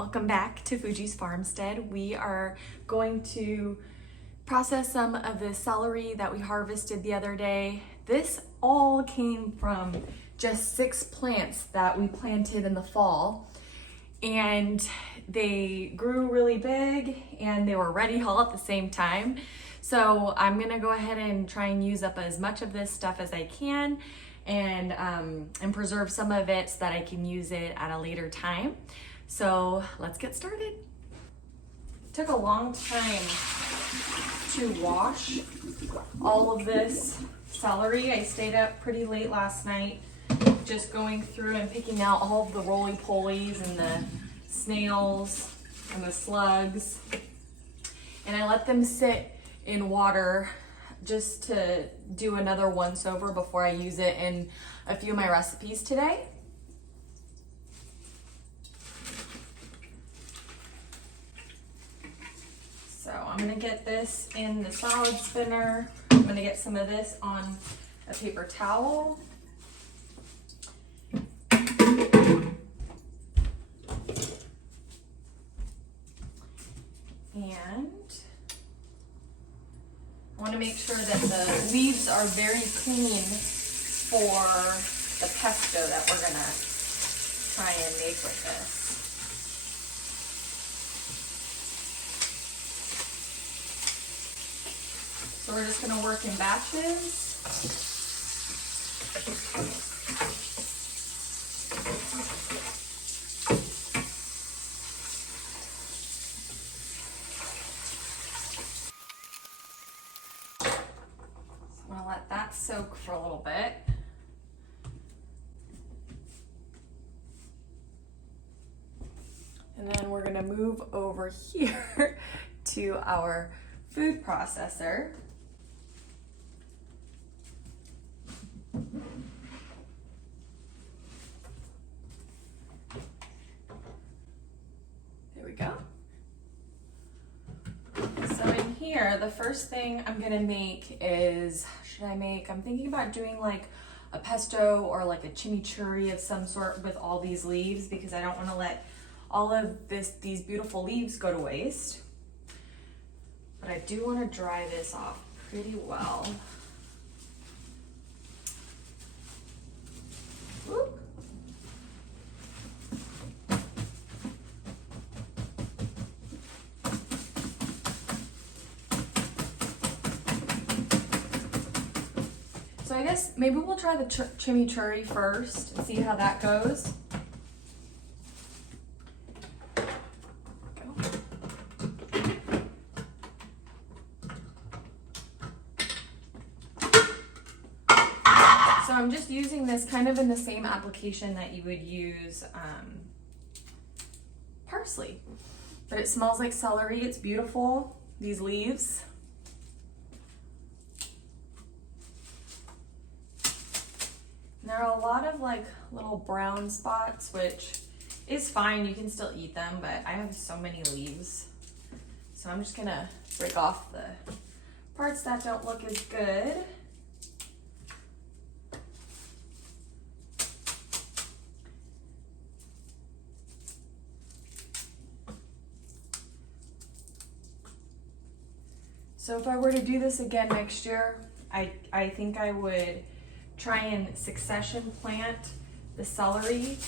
Welcome back to Fuji's Farmstead. We are going to process some of the celery that we harvested the other day. This all came from just 6 plants that we planted in the fall, and they grew really big and they were ready all at the same time. So I'm gonna go ahead and try and use up as much of this stuff as I can and preserve some of it so that I can use it at a later time. So let's get started. It took a long time to wash all of this celery. I stayed up pretty late last night just going through and picking out all of the roly-polies and the snails and the slugs. And I let them sit in water just to do another once over before I use it in a few of my recipes today. So I'm gonna get this in the salad spinner. I'm gonna get some of this on a paper towel. And I want to make sure that the leaves are very clean for the pesto that we're going to try and make with this. So we're just going to work in batches. I'm gonna let that soak for a little bit. And then we're gonna move over here to our food processor. There we go. So in here, the first thing I'm gonna make is, I'm thinking about doing like a pesto or like a chimichurri of some sort with all these leaves, because I don't wanna let all of these beautiful leaves go to waste. But I do wanna dry this off pretty well. Whoop. So I guess maybe we'll try the chimichurri first and see how that goes. So I'm just using this kind of in the same application that you would use parsley, but it smells like celery. It's beautiful, these leaves. There are a lot of like little brown spots, which is fine. You can still eat them, but I have so many leaves. So I'm just gonna break off the parts that don't look as good. So if I were to do this again next year, I think I would try and succession plant the celery.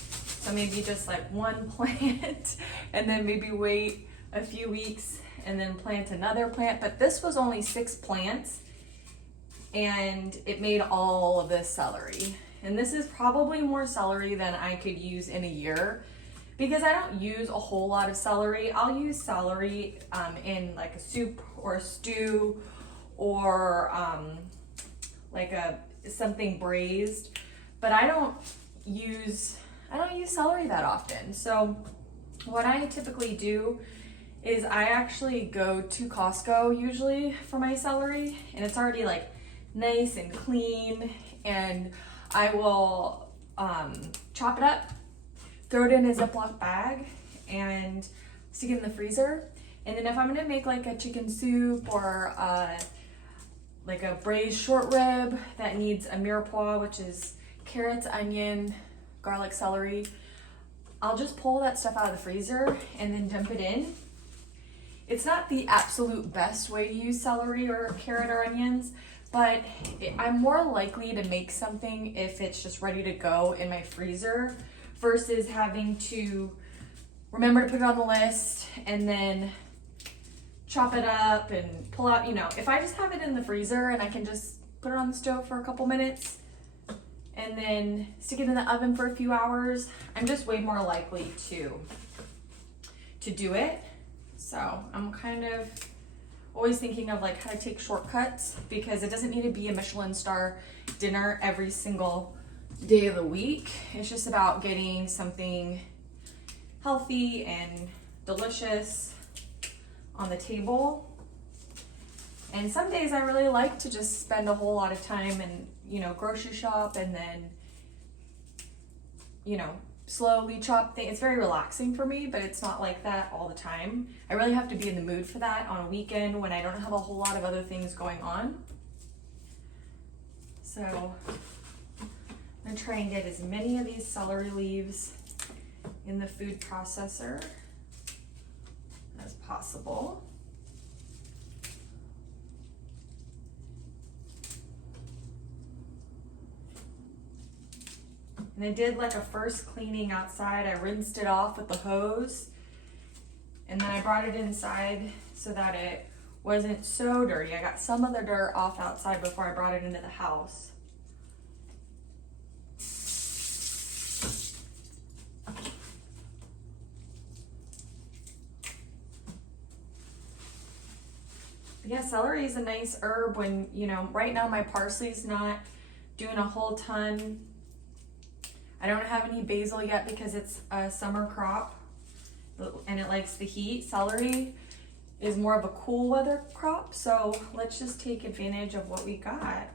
So maybe just like one plant and then maybe wait a few weeks and then plant another plant. But this was only 6 plants and it made all of this celery. And this is probably more celery than I could use in a year, because I don't use a whole lot of celery. I'll use celery in like a soup or a stew or like something braised, but I don't use celery that often. So what I typically do is I actually go to Costco usually for my celery, and it's already like nice and clean, and I will chop it up, throw it in a Ziploc bag and stick it in the freezer. And then if I'm gonna make like a chicken soup or like a braised short rib that needs a mirepoix, which is carrots, onion, garlic, celery, I'll just pull that stuff out of the freezer and then dump it in. It's not the absolute best way to use celery or carrot or onions, but I'm more likely to make something if it's just ready to go in my freezer versus having to remember to put it on the list and then chop it up and pull out, you know, if I just have it in the freezer and I can just put it on the stove for a couple minutes and then stick it in the oven for a few hours, I'm just way more likely to do it. So I'm kind of always thinking of like how to take shortcuts, because it doesn't need to be a Michelin star dinner every single day of the week. It's just about getting something healthy and delicious on the table. And some days I really like to just spend a whole lot of time and, you know, grocery shop and then, you know, slowly chop things. It's very relaxing for me, but it's not like that all the time. I really have to be in the mood for that on a weekend when I don't have a whole lot of other things going on. So I'm gonna try and get as many of these celery leaves in the food processor as possible. And I did like a first cleaning outside. I rinsed it off with the hose, and then I brought it inside so that it wasn't so dirty. I got some of the dirt off outside before I brought it into the house. But yeah, celery is a nice herb when, you know, right now my parsley's not doing a whole ton. I don't have any basil yet because it's a summer crop and it likes the heat. Celery is more of a cool weather crop, so let's just take advantage of what we got.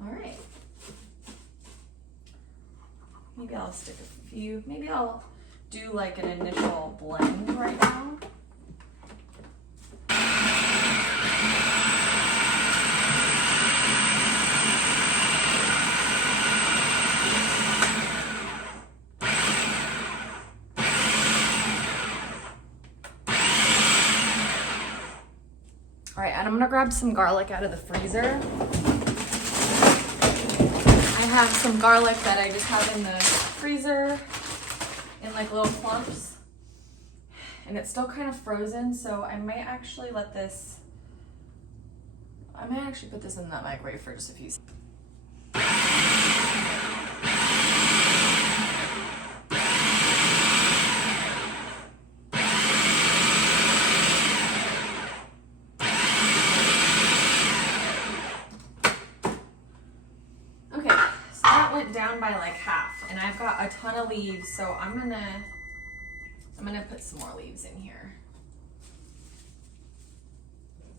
All right. Maybe I'll stick a few, maybe I'll do like an initial blend right now. All right, and I'm gonna grab some garlic out of the freezer. I have some garlic that I just have in the freezer in like little clumps, and it's still kind of frozen, so I might actually put this in the microwave for just a few seconds. Down by like half, and I've got a ton of leaves, so I'm gonna put some more leaves in here. Right.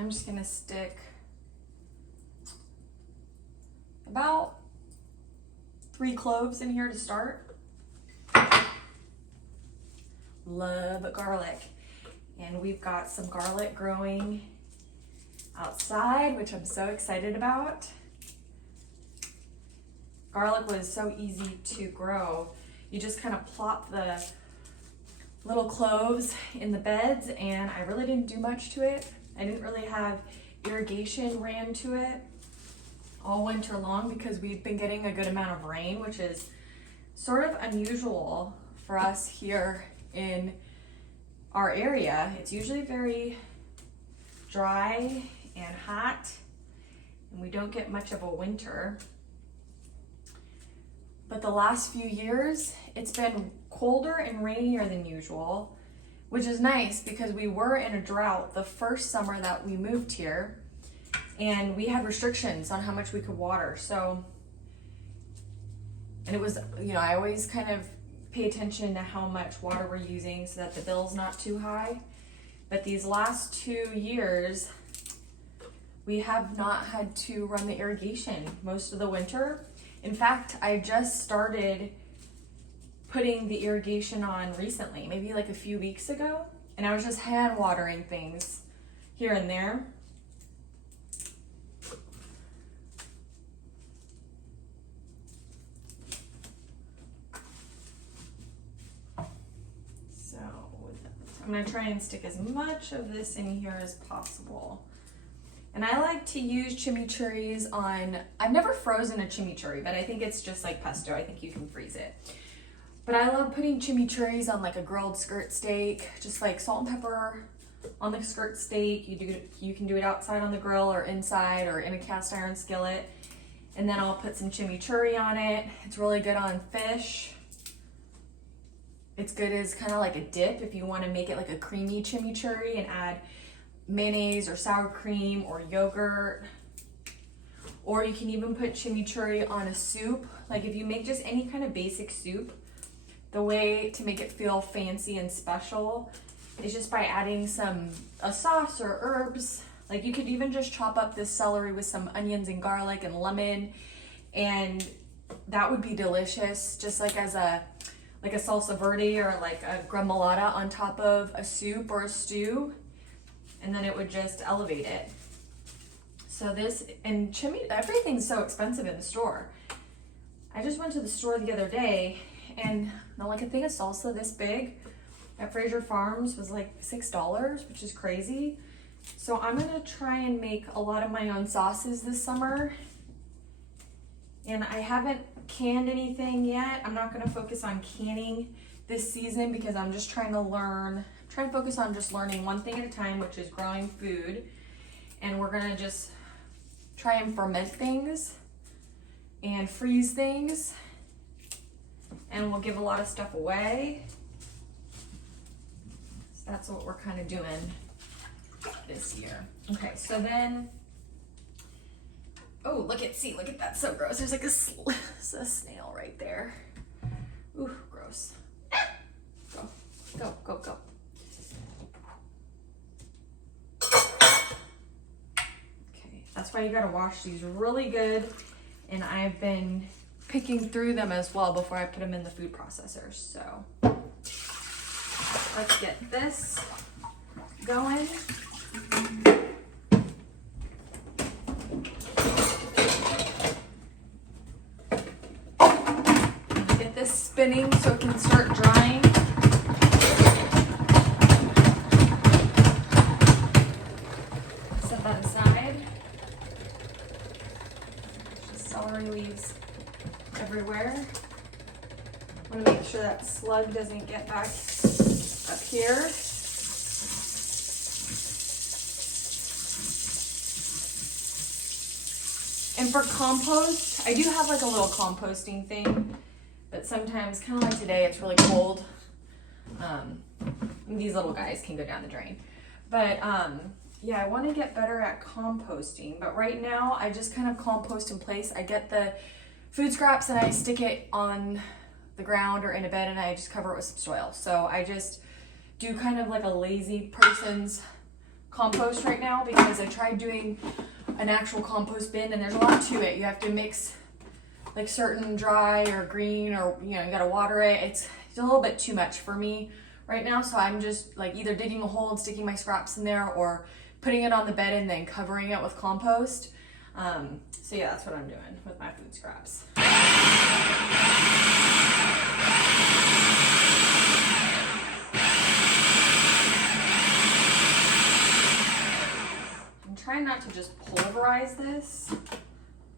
I'm just gonna stick about 3 cloves in here to start. Love garlic. And we've got some garlic growing outside, which I'm so excited about. Garlic was so easy to grow. You just kind of plop the little cloves in the beds, and I really didn't do much to it. I didn't really have irrigation ran to it all winter long because we've been getting a good amount of rain, which is sort of unusual for us here in our area. It's usually very dry and hot, and we don't get much of a winter. But the last few years, it's been colder and rainier than usual, which is nice because we were in a drought the first summer that we moved here, and we had restrictions on how much we could water. So And it was, you know, I always kind of pay attention to how much water we're using so that the bill's not too high. But these last 2 years, we have not had to run the irrigation most of the winter. In fact, I just started putting the irrigation on recently, maybe like a few weeks ago, and I was just hand watering things here and there. So I'm gonna try and stick as much of this in here as possible. And I like to use chimichurris on, I've never frozen a chimichurri, but I think it's just like pesto. I think you can freeze it. But I love putting chimichurris on like a grilled skirt steak, just like salt and pepper on the skirt steak. You can do it outside on the grill or inside or in a cast iron skillet. And then I'll put some chimichurri on it. It's really good on fish. It's good as kind of like a dip if you want to make it like a creamy chimichurri and add mayonnaise or sour cream or yogurt. Or you can even put chimichurri on a soup. Like if you make just any kind of basic soup, the way to make it feel fancy and special is just by adding a sauce or herbs. Like you could even just chop up this celery with some onions and garlic and lemon, and that would be delicious, just like as a salsa verde or like a gremolata on top of a soup or a stew, and then it would just elevate it. So this, and everything's so expensive in the store. I just went to the store the other day, and like a thing of salsa this big at Fraser Farms was like $6, which is crazy. So I'm gonna try and make a lot of my own sauces this summer. And I haven't canned anything yet. I'm not gonna focus on canning this season because I'm just trying to focus on just learning one thing at a time, which is growing food. And we're gonna just try and ferment things and freeze things. And we'll give a lot of stuff away. So that's what we're kind of doing this year. Okay, so then, oh, look at that, so gross. There's like a snail right there. Ooh, gross. Go. Okay, that's why you gotta wash these really good. And I've been picking through them as well before I put them in the food processor. So let's get this going. Get this spinning so it can start drying. Set that aside. Just celery leaves everywhere. I want to make sure that slug doesn't get back up here. And for compost, I do have like a little composting thing, but sometimes, kind of like today, it's really cold. These little guys can go down the drain. But yeah, I want to get better at composting, but right now I just kind of compost in place. I get the food scraps and I stick it on the ground or in a bed and I just cover it with some soil. So I just do kind of like a lazy person's compost right now because I tried doing an actual compost bin and there's a lot to it. You have to mix like certain dry or green, or you gotta water it. It's a little bit too much for me right now. So I'm just like either digging a hole and sticking my scraps in there or putting it on the bed and then covering it with compost. So yeah, that's what I'm doing with my food scraps. I'm trying not to just pulverize this.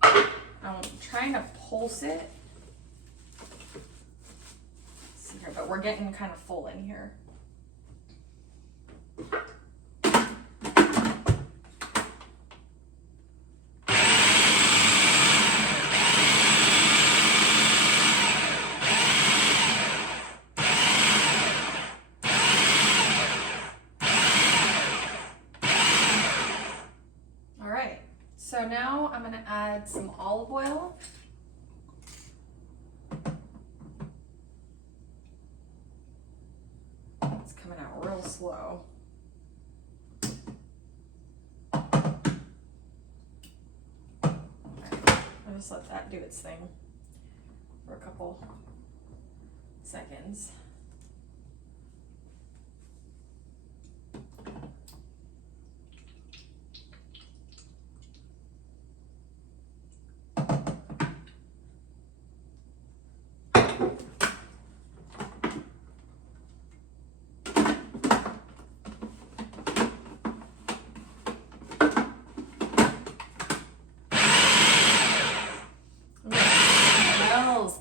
I'm trying to pulse it. Let's see here, but we're getting kind of full in here. So now I'm going to add some olive oil. it's coming out real slow. I'll just let that do its thing for a couple seconds.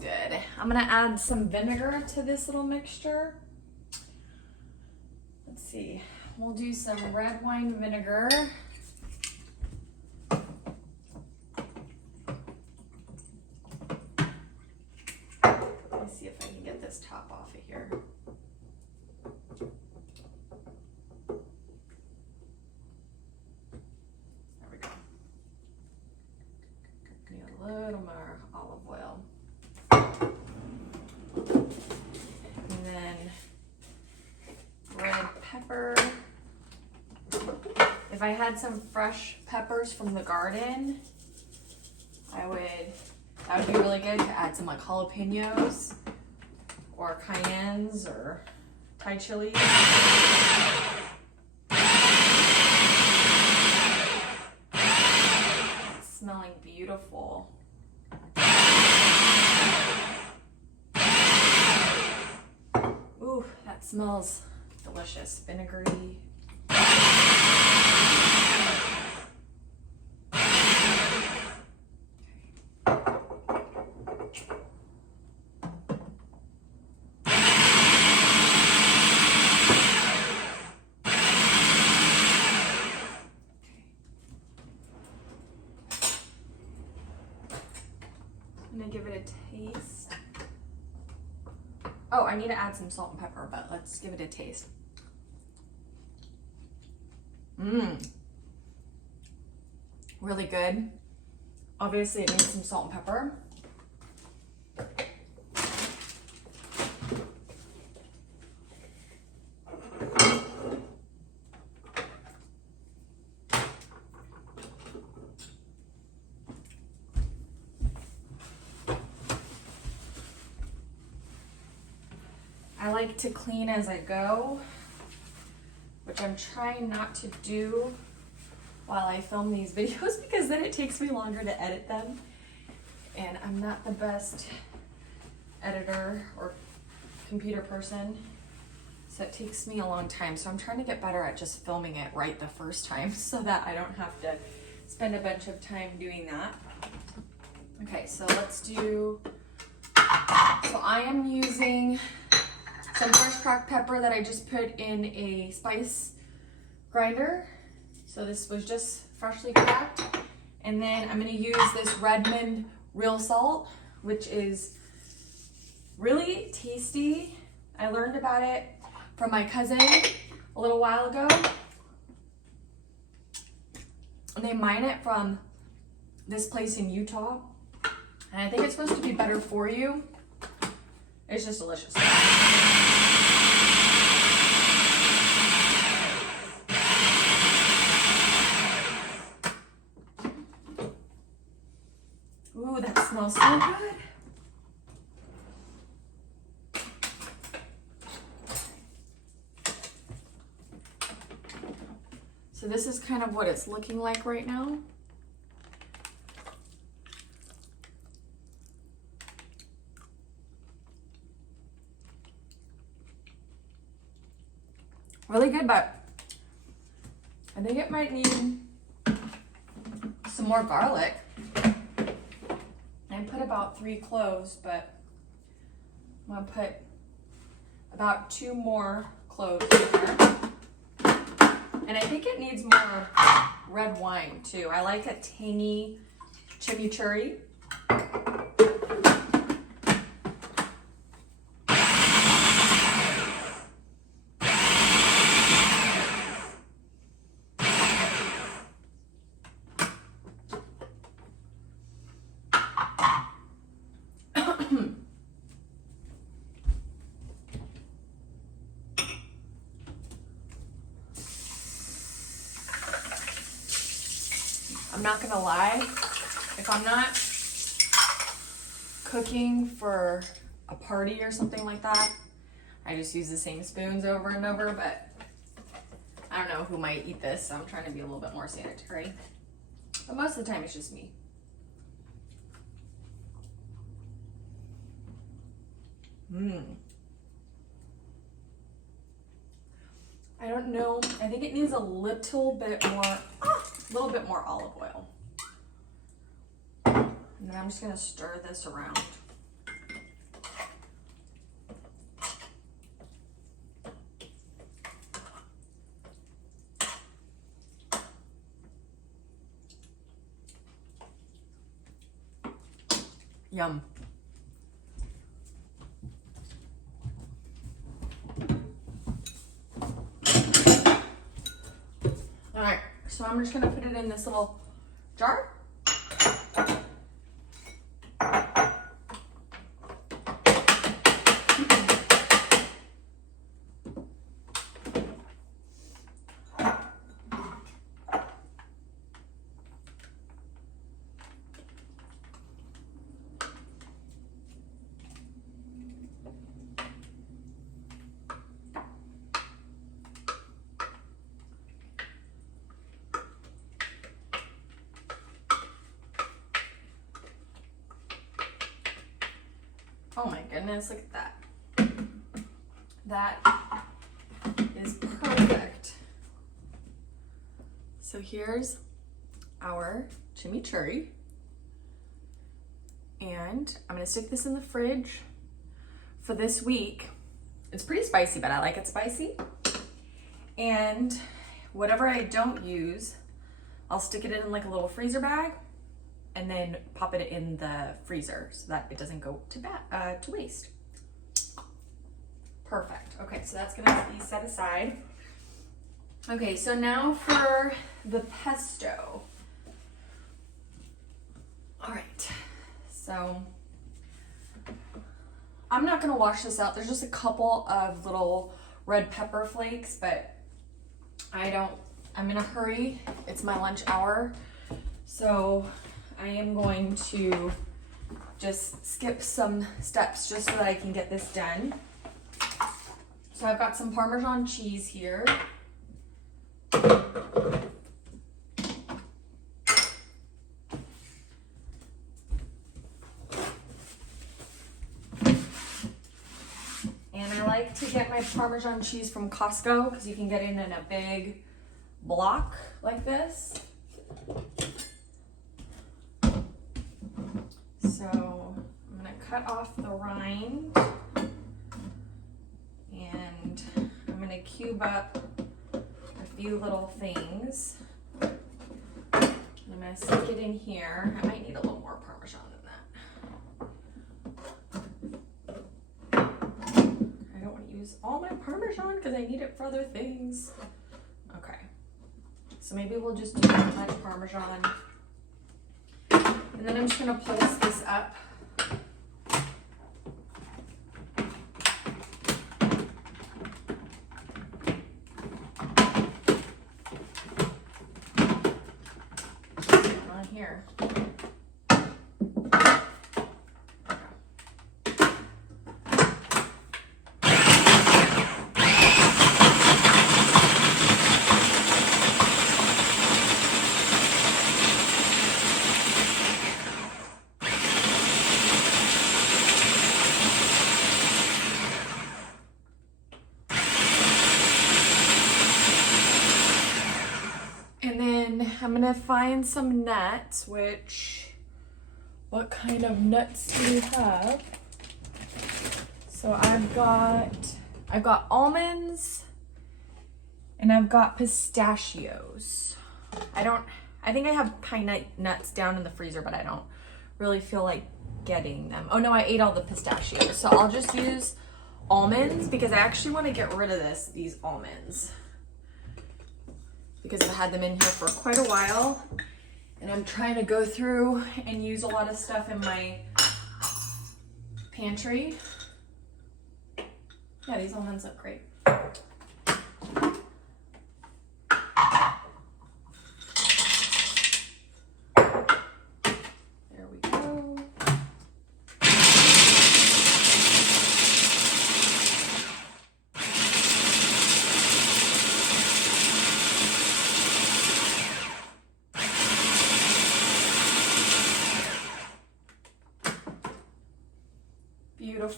Good. I'm gonna add some vinegar to this little mixture. Let's see. We'll do some red wine vinegar. Let me see if I can get this top off of here. There we go. Need a little more olive oil. And then red pepper. If I had some fresh peppers from the garden, that would be really good to add some like jalapenos or cayennes or Thai chilies. It's smelling beautiful. Ooh, that smells delicious, vinegary. I'm gonna give it a taste. Oh, I need to add some salt and pepper, but let's give it a taste. Really good. Obviously it needs some salt and pepper. I like to clean as I go, which I'm trying not to do while I film these videos because then it takes me longer to edit them. And I'm not the best editor or computer person, so it takes me a long time. So I'm trying to get better at just filming it right the first time so that I don't have to spend a bunch of time doing that. Okay, so let's do, so I am using some fresh cracked pepper that I just put in a spice grinder. So this was just freshly cracked. And then I'm gonna use this Redmond real salt, which is really tasty. I learned about it from my cousin a little while ago. And they mine it from this place in Utah. And I think it's supposed to be better for you. It's just delicious. Ooh, that smells so good. So this is kind of what it's looking like right now. Really good, but I think it might need some more garlic. I put about 3 cloves, but I'm gonna put about 2 more cloves in there. And I think it needs more red wine too. I like a tangy chimichurri. I'm not gonna lie, if I'm not cooking for a party or something like that, I just use the same spoons over and over, but I don't know who might eat this, so I'm trying to be a little bit more sanitary. But most of the time it's just me. I don't know, I think it needs a little bit more olive oil. And then I'm just gonna stir this around. Yum. All right, so I'm just gonna put it in this little jar. Oh my goodness, look at that. That is perfect. So here's our chimichurri. And I'm gonna stick this in the fridge for this week. It's pretty spicy, but I like it spicy. And whatever I don't use, I'll stick it in like a little freezer bag and then pop it in the freezer so that it doesn't go to waste. Perfect. Okay, so that's gonna be set aside. Okay, so now for the pesto. All right, so I'm not gonna wash this out. There's just a couple of little red pepper flakes, but I'm in a hurry. It's my lunch hour. So I am going to just skip some steps just so that I can get this done. So I've got some Parmesan cheese here. And I like to get my Parmesan cheese from Costco because you can get it in a big block like this. So I'm gonna cut off the rind and I'm gonna cube up a few little things. I'm gonna stick it in here. I might need a little more Parmesan than that. I don't want to use all my Parmesan because I need it for other things. Okay, so maybe we'll just do that much Parmesan. And then I'm just gonna pulse this up. On here. I'm gonna find some nuts, what kind of nuts do you have? So I've got almonds and I've got pistachios. I think I have pine nut nuts down in the freezer, but I don't really feel like getting them. Oh no, I ate all the pistachios. So I'll just use almonds because I actually want to get rid of these almonds, because I've had them in here for quite a while and I'm trying to go through and use a lot of stuff in my pantry. Yeah, these almonds look great.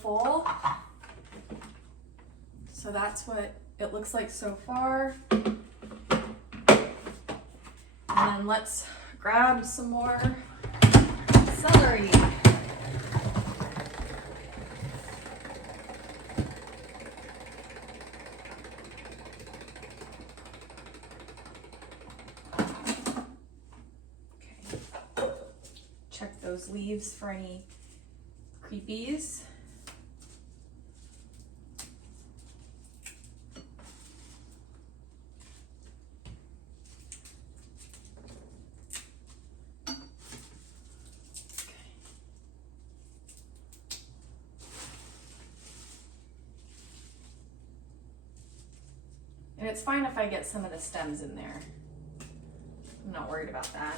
full. So that's what it looks like so far. And then let's grab some more celery. Okay. Check those leaves for any creepies. And it's fine if I get some of the stems in there. I'm not worried about that.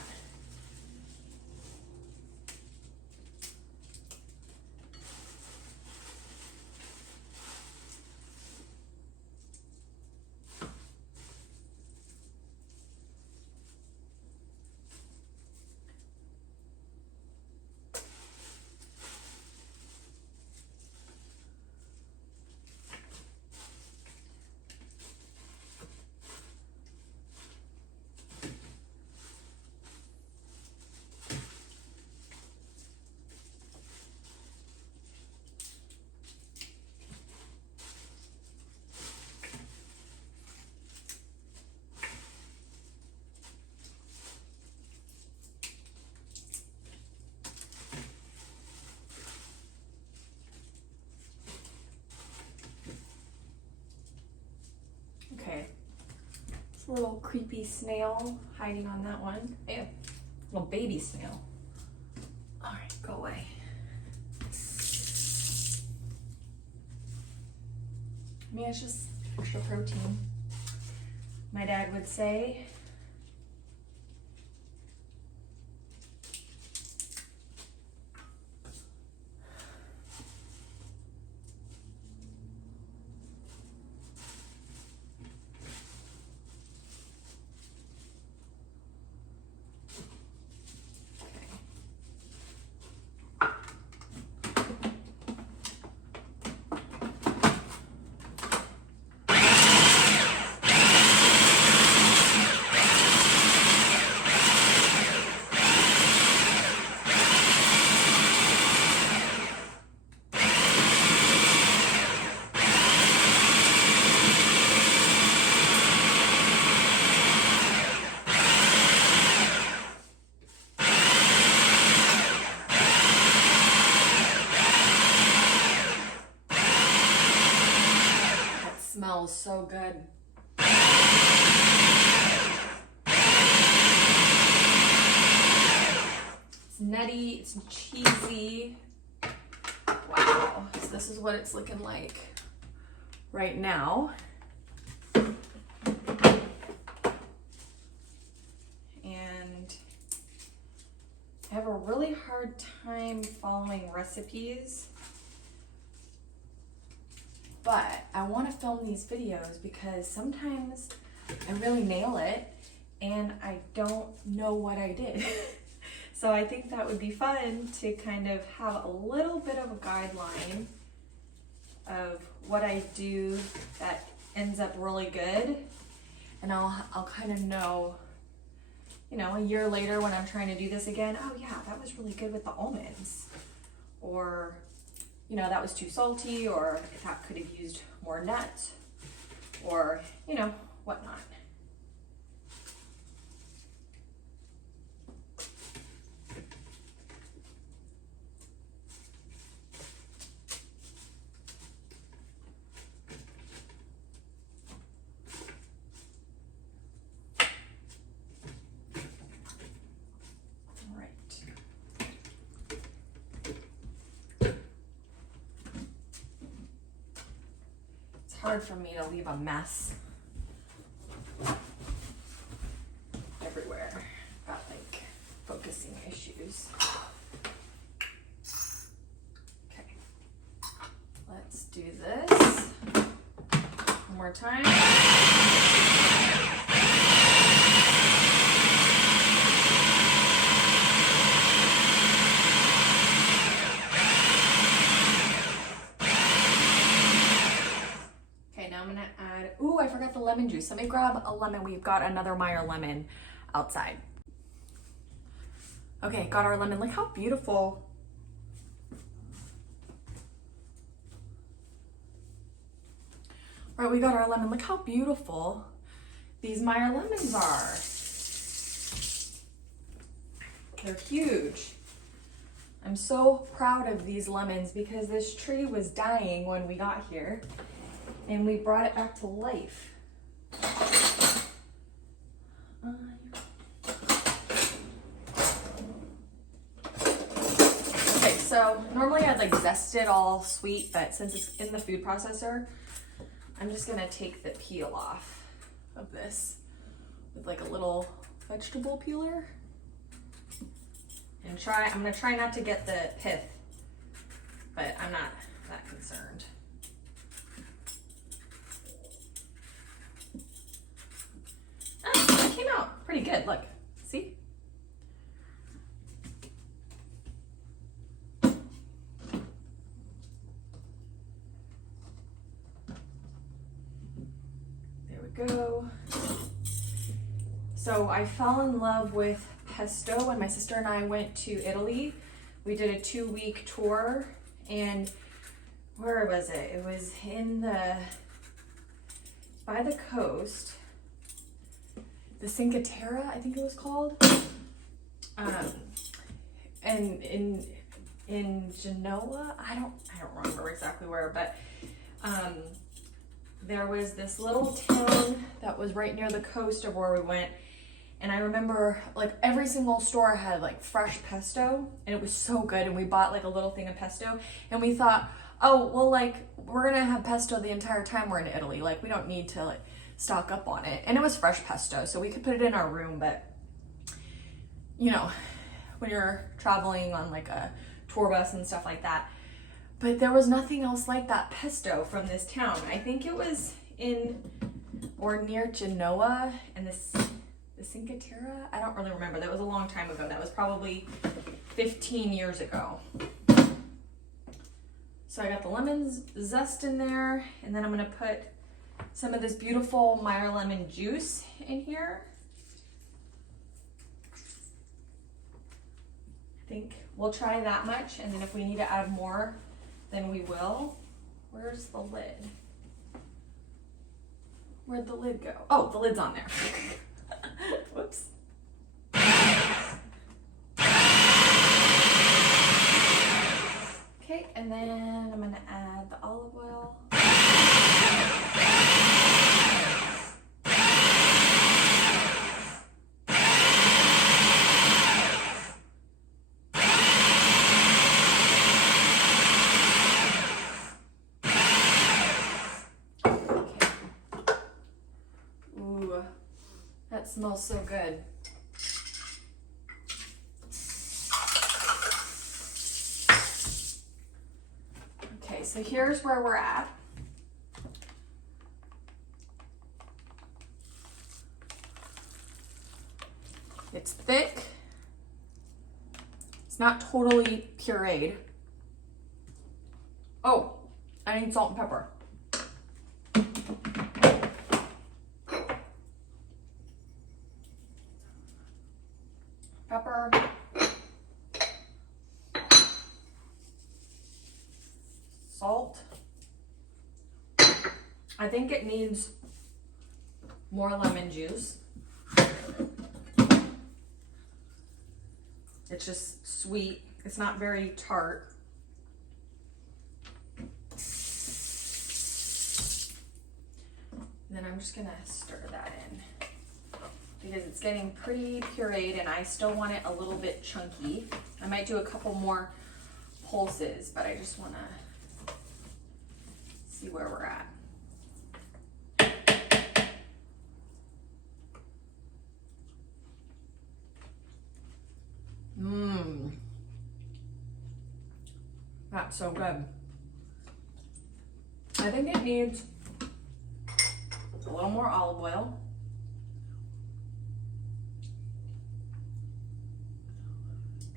Okay, it's a little creepy snail hiding on that one. Ew, little baby snail. All right, go away. I mean, it's just extra protein, my dad would say. Smells so good. It's nutty, it's cheesy. Wow, so this is what it's looking like right now. And I have a really hard time following recipes, but I want to film these videos because sometimes I really nail it and I don't know what I did. So I think that would be fun to kind of have a little bit of a guideline of what I do that ends up really good. And I'll kind of know, you know, a year later when I'm trying to do this again, oh yeah, that was really good with the almonds. Or, you know, that was too salty, or that could have used more nuts, or, you know, whatnot. Hard for me to leave a mess everywhere. Got like focusing issues. Okay, let's do this one more time. now I'm gonna add, ooh, I forgot the lemon juice. Let me grab a lemon. We've got another Meyer lemon outside. Okay, got our lemon. Look how beautiful. All right, we got our lemon. Look how beautiful these Meyer lemons are. They're huge. I'm so proud of these lemons because this tree was dying when we got here and we brought it back to life. Okay, so normally I'd like zest it all sweet, but since it's in the food processor, I'm just gonna take the peel off of this with like a little vegetable peeler. And I'm gonna try not to get the pith, but I'm not that concerned. Oh, it came out pretty good, look, see? There we go. So I fell in love with pesto when my sister and I went to Italy. We did a 2-week tour, and where was it? It was by the coast, the Cinque Terre, I think it was called. And in Genoa, I don't remember exactly where, but there was this little town that was right near the coast of where we went. And I remember like every single store had like fresh pesto, and it was so good. And we bought like a little thing of pesto, and we thought, oh, well, like we're gonna have pesto the entire time we're in Italy. Like we don't need to like stock up on it. And it was fresh pesto, so we could put it in our room. But you know, when you're traveling on like a tour bus and stuff like that. But there was nothing else like that pesto from this town. I think it was in or near Genoa, and the Cinque Terre? I don't really remember. That was a long time ago. That was probably 15 years ago. So I got the lemon zest in there, and then I'm gonna put some of this beautiful Meyer lemon juice in here. I think we'll try that much, and then if we need to add more, then we will. Where's the lid? Where'd the lid go? Oh, the lid's on there. Whoops. Okay, and then I'm gonna add the olive oil. That smells so good. Okay, so here's where we're at. It's thick. It's not totally pureed. Oh, I need salt and pepper. Pepper, salt. I think it needs more lemon juice. It's just sweet. It's not very tart. And then I'm just gonna stir that in, because it's getting pretty pureed and I still want it a little bit chunky. I might do a couple more pulses, but I just want to see where we're at. That's so good. I think it needs a little more olive oil.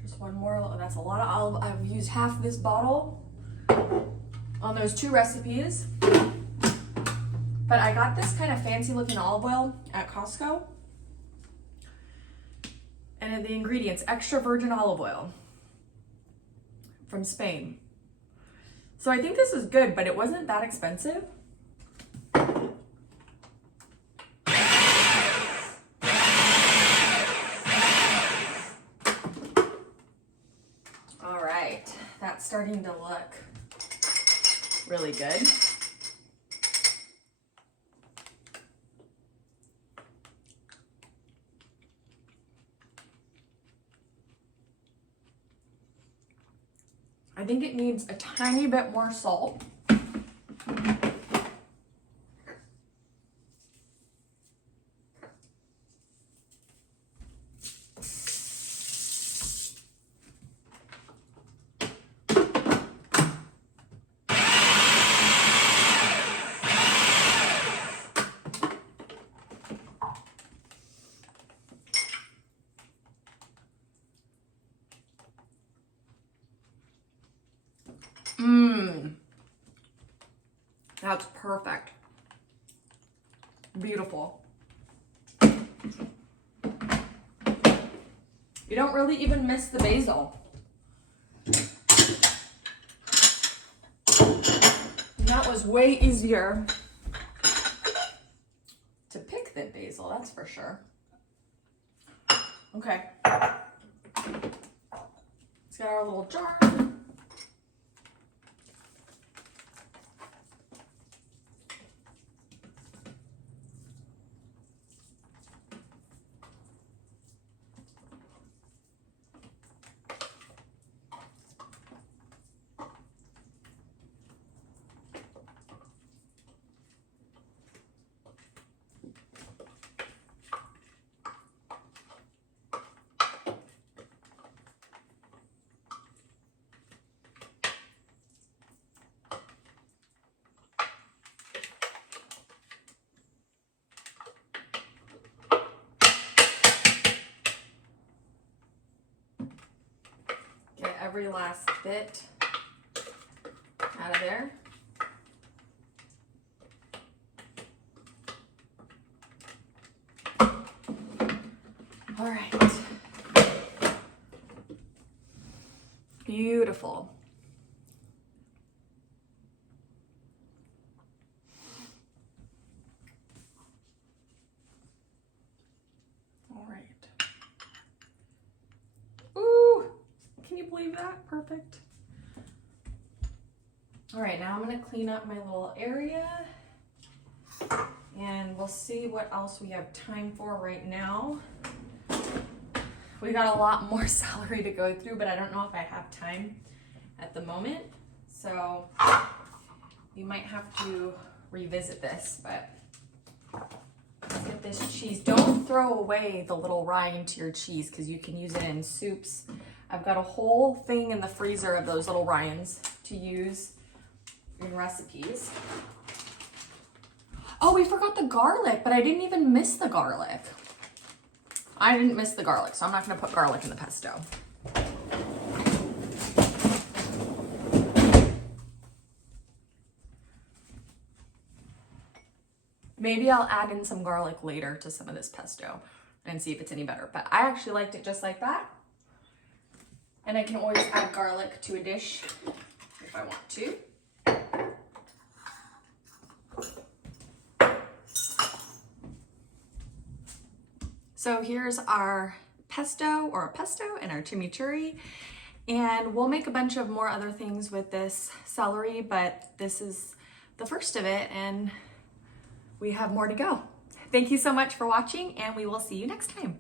Just one more. That's a lot of olive. I've used half this bottle on those 2 recipes. But I got this kind of fancy looking olive oil at Costco. And the ingredients, extra virgin olive oil from Spain. So I think this is good, but it wasn't that expensive. All right, that's starting to look really good. I think it needs a tiny bit more salt. That's perfect. Beautiful. You don't really even miss the basil. And that was way easier to pick than basil, that's for sure. Okay. Let's get our little jar. Get every last bit out of there. All right. Beautiful. All right. Ooh, can you believe that? Perfect. All right, now I'm gonna clean up my little area and we'll see what else we have time for right now. We got a lot more celery to go through, but I don't know if I have time at the moment. So you might have to revisit this, but let's get this cheese. Don't throw away the little rind to your cheese because you can use it in soups. I've got a whole thing in the freezer of those little rinds to use in recipes. Oh, we forgot the garlic, but I didn't even miss the garlic. I didn't miss the garlic, so I'm not gonna put garlic in the pesto. Maybe I'll add in some garlic later to some of this pesto and see if it's any better. But I actually liked it just like that. And I can always add garlic to a dish if I want to. So here's our pesto and our chimichurri. And we'll make a bunch of more other things with this celery, but this is the first of it and we have more to go. Thank you so much for watching and we will see you next time.